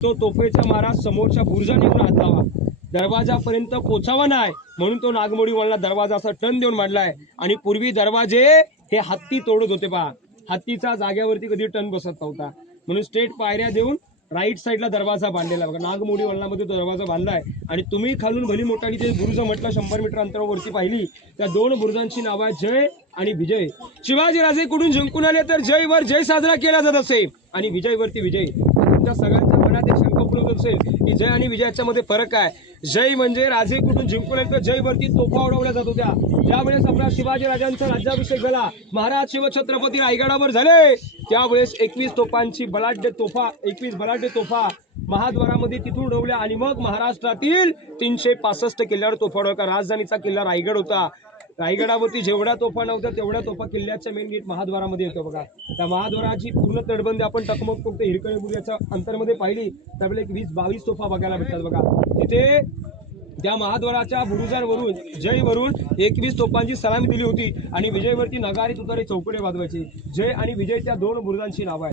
तो तोफेचा मारा समोरच्या बुरुजाने येऊन हात लावा, दरवाजापर्यंत पोचावा नाही म्हणून तो नागमोडी वळला दरवाजा असा टर्न देऊन मांडलाय. आणि पूर्वी दरवाजे हे हत्ती तोडत होते पहा, हत्तीचा जाग्यावरती कधी टर्न बसत नव्हता म्हणून स्ट्रेट पायऱ्या देऊन राईट साईडला दरवाजा बांधलेला बघा. नागमोडी वळणामध्ये तो दरवाजा बांधलाय. आणि तुम्ही खालून भली मोठाली ते बुरुज म्हटलं 100 मीटर अंतरावरती पाहिली त्या दोन बुरुजांची नावं आहेत जय आणि विजय. शिवाजी राजे कुठून जिंकून आले तर जय वर जय साजरा केला जात असे आणि विजय वरती विजय. तुमच्या सगळ्यांच्या मनात एक शंका उपलब्ध असेल की जय आणि विजयाच्या मध्ये फरक आहे. जय म्हणजे राजे कुठून जिंकून आले तर जय वरती तोफा उडवल्या जात होत्या. ज्यावेळेस आपला शिवाजी राजांचा राज्याभिषेक झाला, महाराज शिवछत्रपती रायगडावर झाले, त्यावेळेस 21 तोफांची बलाढ्य तोफा 21 बलाढ्य तोफा महाद्वारामध्ये तिथून उडवल्या. आणि मग महाराष्ट्रातील 365 किल्ल्यावर तोफा उडवल्या. राजधानीचा किल्ला रायगड होता. रायगडावरती जेवढ्या तोफा नव्हत्या तेवढ्या तोफा किल्ल्याच्या मेन गेट महाद्वारामध्ये येतो बघा. त्या महाद्वाराची पूर्ण तटबंदी आपण टकमक फक्त हिरकणी बुरुजाच्या अंतरमध्ये पाहिली त्यावेळेला 20-22 तोफा बघायला भेटतात बघा. तिथे त्या महाद्वाराच्या बुरुजांवरून जयवरून 21 तोफांची सलामी दिली होती आणि विजयवरती नगारी तुतारी चौकडे वाजवायची. जय आणि विजय त्या दोन बुरुजांची नावं आहेत.